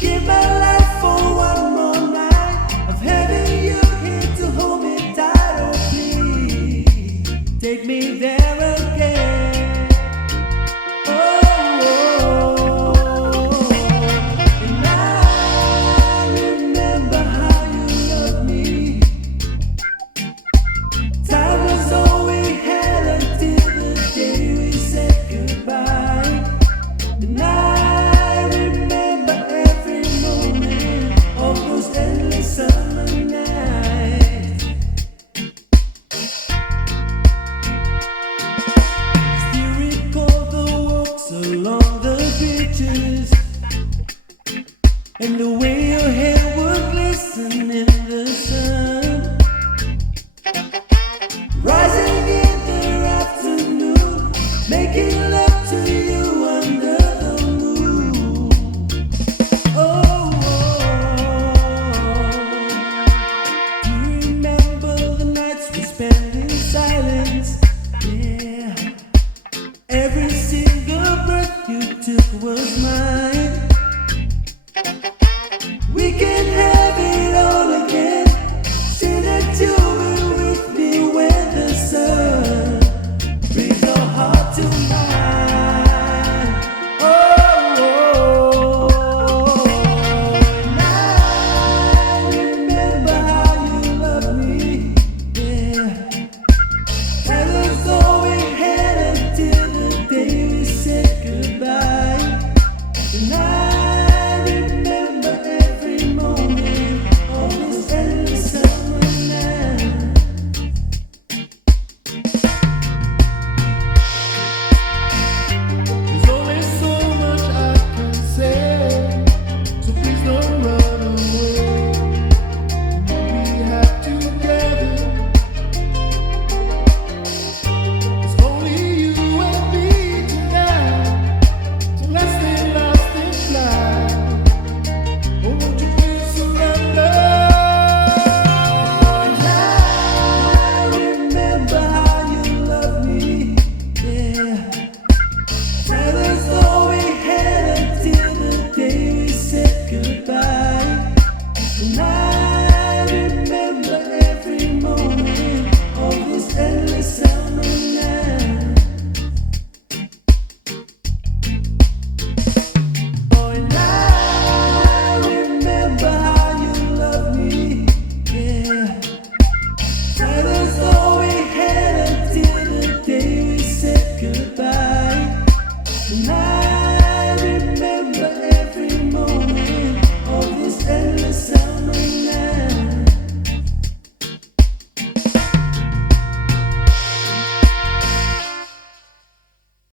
Give my life for one more night of having you here to hold me tight. Oh, please take me there again. Oh, oh, oh. And I remember how you loved me. Time was all we had until the day we said goodbye. And I remember every moment of those endless summer nights. Still recall the walks along the beaches and the way your hair would glisten in